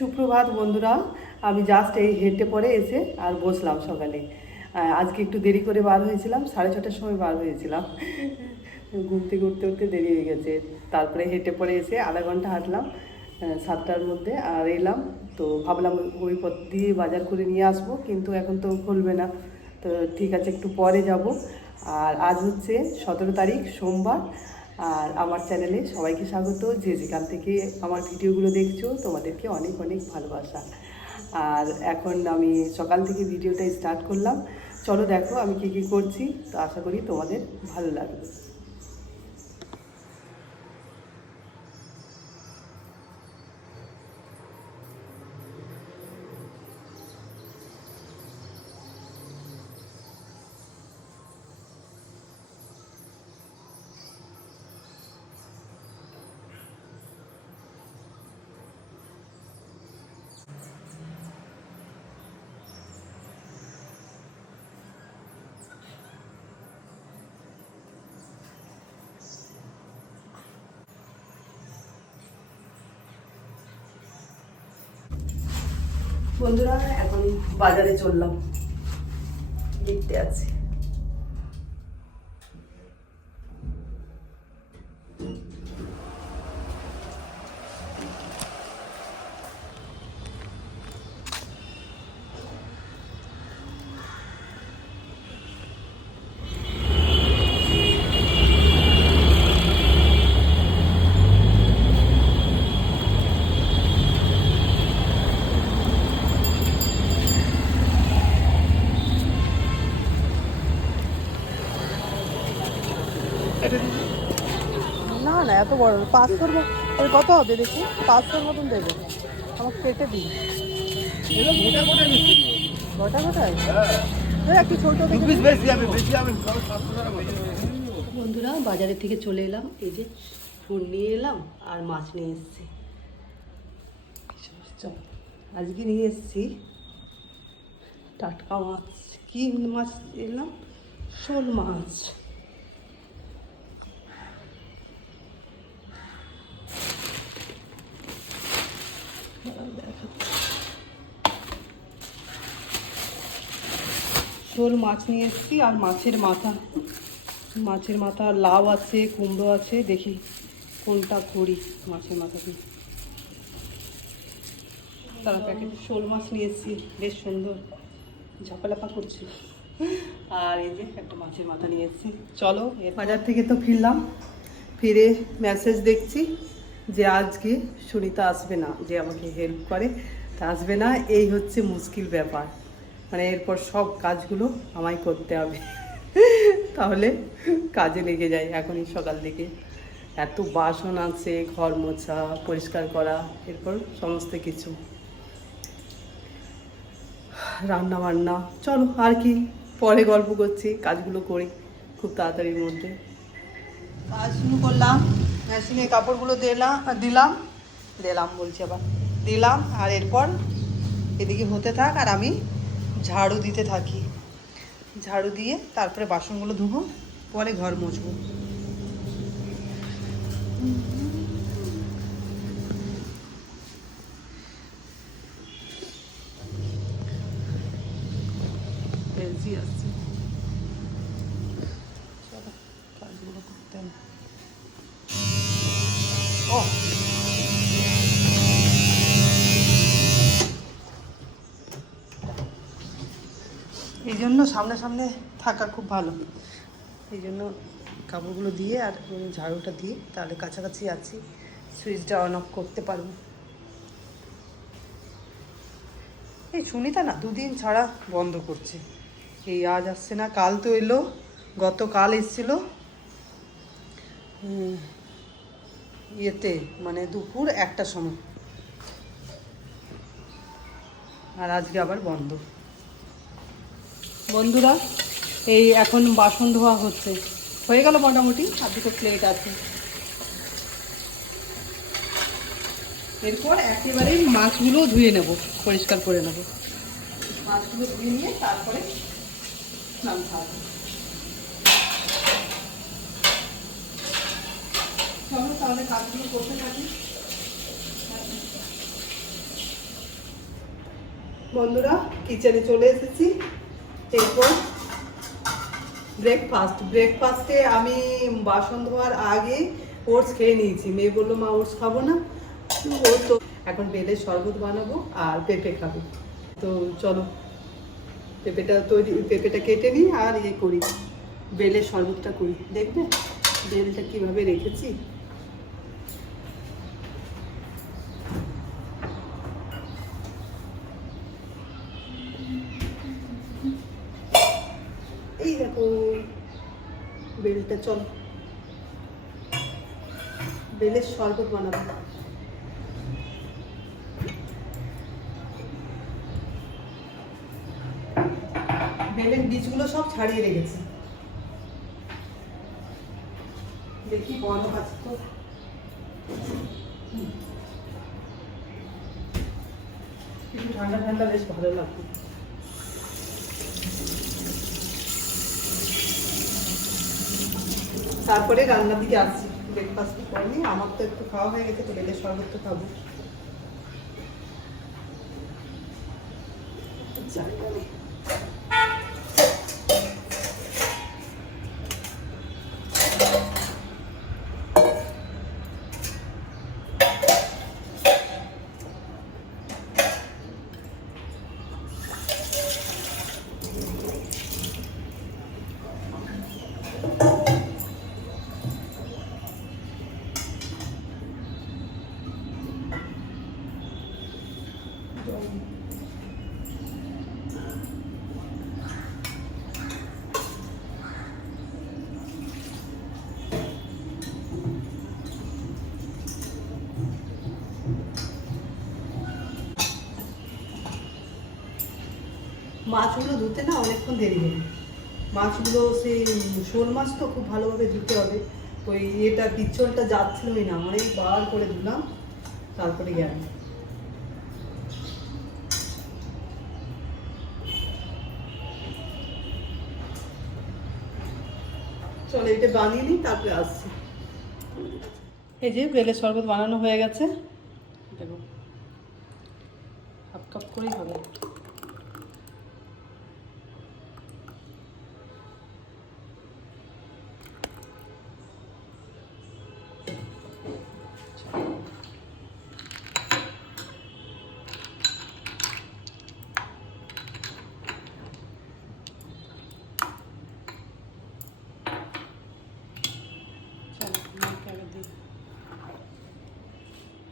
সুপ্রভাত বন্ধুরা, আমি জাস্ট এই হেঁটে পরে এসে আর বসলাম সকালে। আজকে একটু দেরি করে বার হয়েছিলাম, সাড়ে ছটার সময় বার হয়েছিলাম। ঘুম থেকে উঠতে দেরি হয়ে গেছে। তারপরে হেঁটে পরে এসে আধা ঘণ্টা হাঁটলাম সাতটার মধ্যে আর এলাম। তো ভাবলাম ওই পথ দিয়ে বাজার করে নিয়ে আসব, কিন্তু এখন তো খুলবে না। তো ঠিক আছে, একটু পরে যাব। আর আজ হচ্ছে সতেরো তারিখ, সোমবার। আর আমার চ্যানেলে সবাইকে স্বাগত। যে যেখান থেকে আমার ভিডিওগুলো দেখছ, তোমাদেরকে অনেক অনেক ভালোবাসা। আর এখন আমি সকাল থেকে ভিডিওটা স্টার্ট করলাম। চলো দেখো আমি কী কী করছি। তো আশা করি তোমাদের ভালো লাগবে। বন্ধুরা এখন বাজারে চললাম। দেখতে আছে। এত বড়। পাঁচশোর মতো ওই কত হবে দেখি? পাঁচশোর মতন দেবে। আমাকে কেটে দিন। গোটা গোটায় ওই একটু ছোট বন্ধুরা বাজারের থেকে চলে এলাম। এই যে ফুল নিয়ে এলাম আর মাছ নিয়ে এসেছি। আজকে নিয়ে এসেছি টাটকা মাছ কি মাছ এলাম? শোল মাছ। শোল মাছ নিয়ে এসেছি আর মাছের মাথা। মাছের মাথা, লাউ আছে, কুমড়ো আছে, দেখি কোনটা করি মাছের মাথা তারা প্যাকেট শোল মাছ নিয়ে এসেছি, বেশ সুন্দর। ঝাপালাপা করছে। আর এই যে একটা মাছের মাথা নিয়ে এসেছি। চলো বাজার থেকে তো ফিরলাম। ফিরে মেসেজ দেখছি। যে আজকে সুনিতা আসবে না, যে আমাকে হেল্প করে, তা আসবে না, এই হচ্ছে মুশকিল ব্যাপার। মানে এরপর সব কাজগুলো আমায় করতে হবে। তাহলে কাজে লেগে যায় এখনই সকাল থেকে। এত বাসন আছে, ঘর মোছা, পরিষ্কার করা, এরপর সমস্ত কিছু। রান্না বান্না, চলো আর কি, পরে গল্প করছি, কাজগুলো করি খুব তাড়াতাড়ির মধ্যে। কাজ শুরু করলাম। মেশিনে কাপড়গুলো দিলাম দিলাম দিলাম বলছি আবার। দিলাম, আর এরপর এদিকে হতে থাক, আর আমি ঝাড়ু দিতে থাকি। ঝাড়ু দিয়ে তারপরে বাসনগুলো ধুবো, পরে ঘর মুছবো। জন্য সামনে সামনে থাকা খুব ভালো। এই জন্য কাপড়গুলো দিয়ে আর ঝাড়ুটা দিয়ে তাহলে কাছাকাছি আছি। সুইচটা অন অফ করতে পারব। এই সুনিতা না দুদিন ছাড়া বন্ধ করছে। এই আজ আসছে না, কাল তো এলো, গতকাল এসেছিল। ইয়েতে মানে দুপুর একটা সময়। আর আজকে আবার বন্ধ। বন্ধুরা, এই এখন বাসন ধোয়া হচ্ছে। হয়ে গেল মোটামুটি, আর দুটো প্লেট আছে। এরপর একেবারেই মাছগুলো ধুয়ে নেব, পরিষ্কার করে নেব। মাছগুলো ধুয়ে নিয়ে তারপরে তাহলে কাজগুলো করতে থাকি। বন্ধুরা কিচেনে চলে এসেছি। এরপর ব্রেকফাস্ট ব্রেকফাস্টে আমি বাসন ধোয়ার আগে ওটস খেয়ে নিয়েছি। মেয়ে বলল, মা ওটস খাব না। তো এখন বেলের শরবত বানাবো আর পেঁপে খাব। তো চলো, পেঁপেটা তৈরি, পেঁপেটা কেটে নিই আর ইয়ে করি। বেলের শরবতটা করি। দেখবে? বেলটা কীভাবে রেখেছি এই দেখো বেলটা চল। বেলের শরবত বানাবো। বেলের বীজগুলো সব ছাড়িয়ে রেখেছি। দেখি বন্ধ আছে তো। ঠান্ডা ঠান্ডা বেশ ভালো লাগবে তারপরে রান্নার দিকে আসছি। ব্রেকফাস্ট করিনি, আমার তো একটু খাওয়া হয়ে গেছে, তো বেলের শরবত তো খাব। জানি না রে। মাছগুলো ধুতে না অনেকক্ষণ দেরি হবে। মাছগুলো সেই শোল মাছ তো খুব ভালোভাবে ধুতে হবে। ওই এটা পিছলটা যাচ্ছিলই না অনেক বার করে ধুলাম, তারপরে গেল। চলো এটা বানিয়ে নিই, তারপরে আসছি। বেলের শরবত বানানো হয়ে গেছে। দেখো, হাফ কাপ করেই হবে।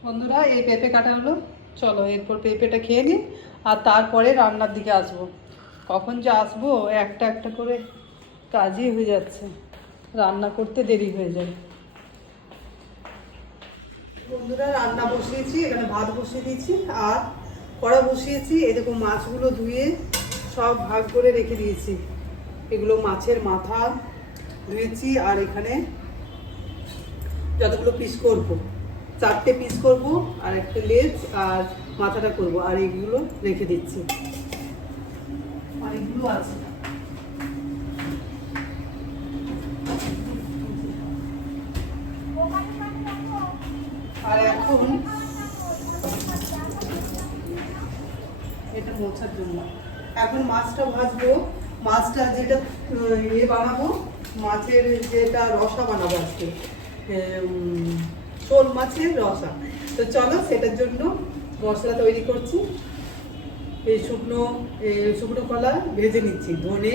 বন্ধুরা, এই পেঁপে কাটা হলো। চলো, এরপর পেঁপেটা খেয়ে নিই, আর তারপরে রান্নার দিকে আসব। কখন যে আসব, একটা একটা করে কাজই হয়ে যাচ্ছে। রান্না করতে দেরি হয়ে যায়। বন্ধুরা, রান্না বসিয়েছি, এখানে ভাত বসিয়ে দিয়েছি, আর কড়া বসিয়েছি। এরকম মাছগুলো ধুয়ে সব ভাগ করে রেখে দিয়েছি। এগুলো মাছের মাথা ধুয়েছি, আর এখানে যতগুলো পিস করব। চারটে পিস করব আর একটা লেজ আর মাথাটা করব আর এগুলো রেখে দিচ্ছি। আর এগুলো আছে। আর এখন এটা মোছার জন্য। এখন মাছটা ভাজবো। মাছটা যেটা ইয়ে বানাবো মাছের যেটা রসা বানাবো আজকে। শোল মাছের রসা। তো চলো সেটার জন্য মশলা তৈরি করছি। এই শুকনো শুকনো কলা ভেজে নিচ্ছি ধনে।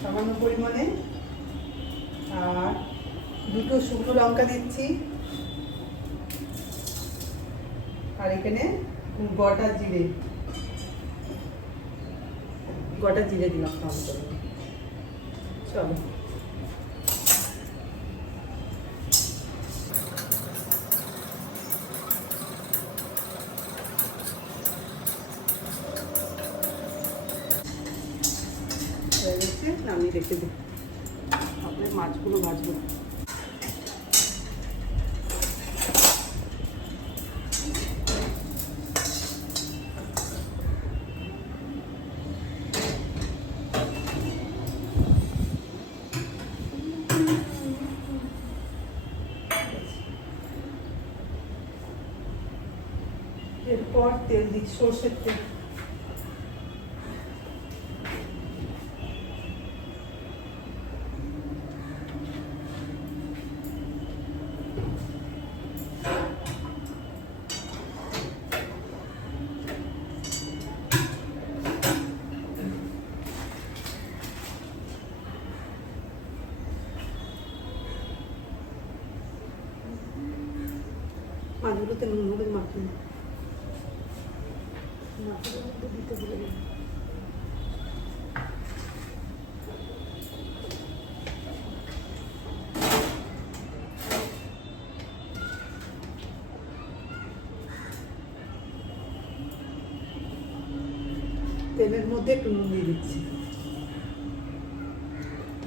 সামান্য পরিমাণে। আর দুটো শুকনো লঙ্কা দিচ্ছি। আর এখানে গোটা জিরে। গোটা জিরে দিলাম চলো। আমি রেখে দিই তারপরে মাছগুলো ভাজবো এরপর তেল দিই সর্ষের তেল মাছের মধ্যে দিতে তেলের মধ্যে একটু নুন দিয়ে দিচ্ছি।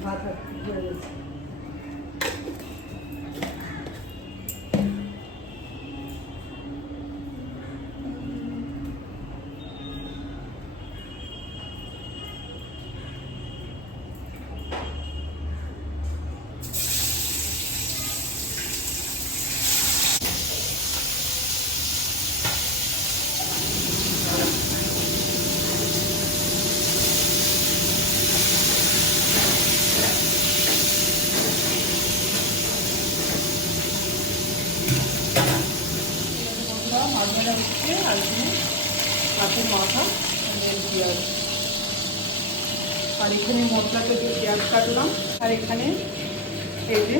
ভাত হয়ে গেছে। মাছের মাথা পেঁয়াজ আর? এখানে মশলাতে দিয়ে পেঁয়াজ কাটলাম। আর এখানে এই যে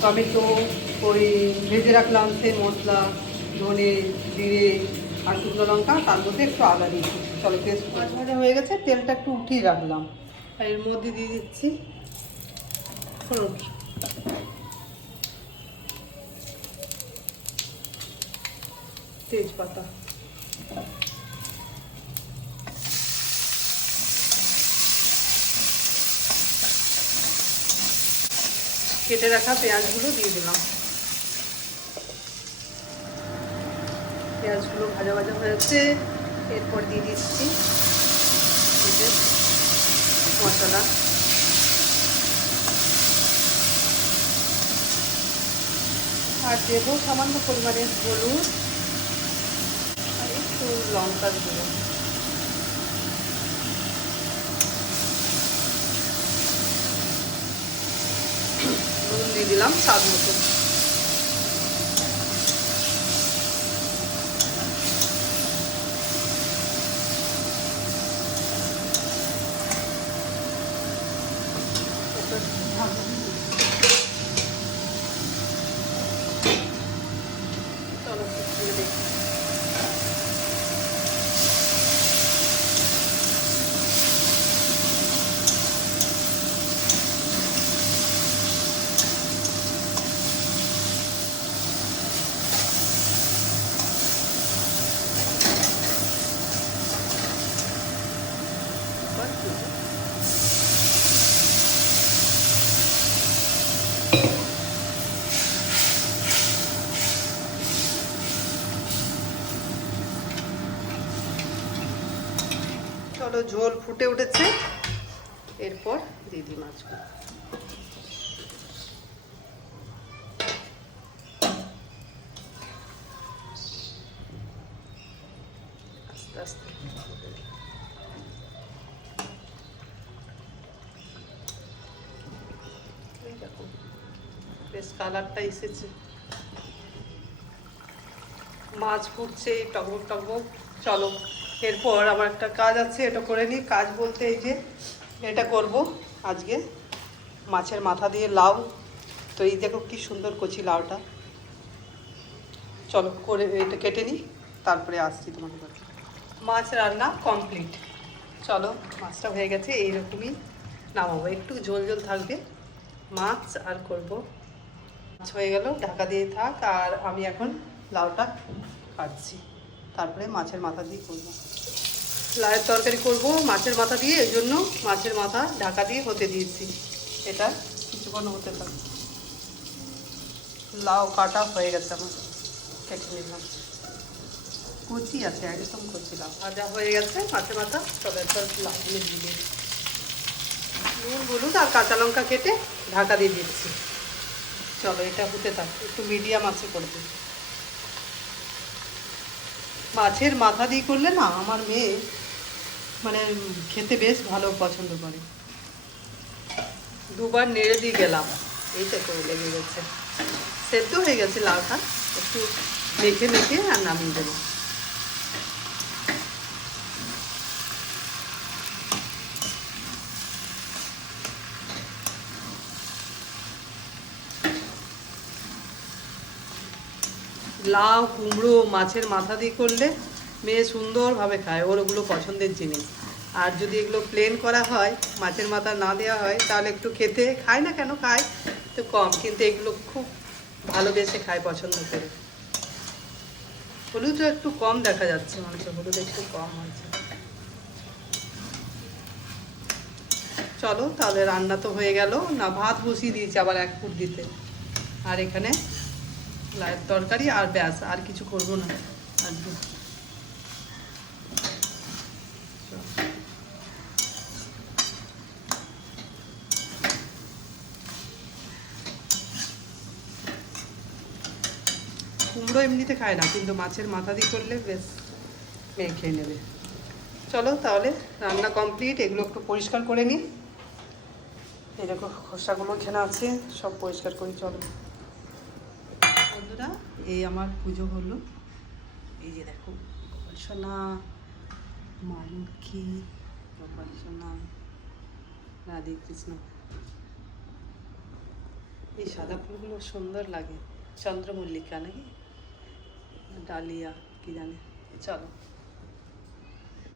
টমেটো ওই ভেজে রাখলাম সেই মশলা ধনে জিরে আর শুকনো লঙ্কা তার মধ্যে একটু আদা দিয়েছি চলো পেস্ট মাছ ভাজা হয়ে গেছে তেলটা একটু উঠিয়ে রাখলাম। আর এর মধ্যে দিয়ে দিচ্ছি ফোড়ন তেজপাতা। কেটে রাখা পেঁয়াজগুলো দিয়ে দিলাম। পেঁয়াজগুলো ভাজা ভাজা হয়েছে, এরপর দিয়ে দিচ্ছি মশলা। আর দেবো সামান্য পরিমাণে হলুদ আর একটু লঙ্কার গুঁড়ো। দিয়ে দিলাম স্বাদ মতো চলো খুলে দেখি এবার দিয়ে দেবো। চলো ঝোল ফুটে উঠেছে। এরপর দিদি মাছগুলো। আস্তে বেশ কালারটা এসেছে। মাছ ফুটছে টকবক টকবক চলো। এরপর আমার একটা কাজ আছে, এটা করে নিই। কাজ বলতে এই যে, এটা করব আজকে। মাছের মাথা দিয়ে লাউ। তো এই দেখো কি সুন্দর কচি লাউটা। চলো করে এটা কেটে নিই, তারপরে আসছি তোমাদের কাছে। মাছ রান্না কমপ্লিট। চলো, মাছটা হয়ে গেছে, এইরকমই নামাবো। একটু ঝোল ঝোল থাকবে। মাছ আর করব। মাছ হয়ে গেল, ঢাকা দিয়ে থাক, আর আমি এখন লাউটা কাটছি। তারপরে মাছের মাথা দিয়ে করব। লাউয়ের তরকারি করব মাছের মাথা দিয়ে, এই জন্য মাছের মাথা ঢাকা দিয়ে হতে দিয়েছি। এটা কিছুক্ষণ হতে থাকবে লাউ কাটা হয়ে গেছে আমার। কেটে নিলাম। কচি আছে, একদম কচি লাউ। ভাজা হয়ে গেছে, মাছের মাথা তবে লাউগুলো দিয়ে। নুন, হলুদ আর কাঁচা লঙ্কা কেটে ঢাকা দিয়ে দিচ্ছি। চলো এটা হতে থাক, একটু মিডিয়াম আছে করবে মাছের মাথা দিয়ে করলে না আমার মেয়ে মানে খেতে বেশ ভালো পছন্দ করে। দুবার নেড়ে দিয়ে গেলাম। এইটা তো লেগে গেছে। সেদ্ধ হয়ে গেছে শাক। একটু মেখে মেখে আর নামিয়ে দেবো। লাউ, কুমড়ো, মাছের মাথা দিয়ে করলে মেয়ে সুন্দরভাবে খায়, ওর ওগুলো পছন্দের জিনিস। আর যদি এগুলো প্লেন করা হয়, মাছের মাথা না দেওয়া হয়, তাহলে একটু খেতে খায় না কেন? খায় তো কম, কিন্তু এগুলো খুব ভালোবেসে খায় পছন্দ করে। হলুদও একটু কম দেখা যাচ্ছে মানুষ হলুদ একটু কম হয়েছে চলো, তাহলে রান্না তো হয়ে গেল। না, ভাত বসিয়ে দিয়েছি আবার এক ফুট দিতে। আর এখানে তরকারি আর ব্যাস, আর কিছু করব না। চল। কুমড়ো এমনিতে খায় না, কিন্তু মাছের মাথা দিয়ে করলে বেশ মেয়ে খেয়ে নেবে। চলো তাহলে, রান্না কমপ্লিট এগুলো একটু পরিষ্কার করে নিই। এরকম খোসাগুলো এখানে আছে, সব পরিষ্কার করি, চলো। বন্ধুরা এই আমার পুজো হলো। এই যে দেখো, গোপালসোনা সোনা মা লক্ষ্মী সোনা রাধে কৃষ্ণ। এই সাদা ফুলগুলো সুন্দর লাগে। চন্দ্রমল্লিকা নাকি? ডালিয়া, কি জানে। চলো।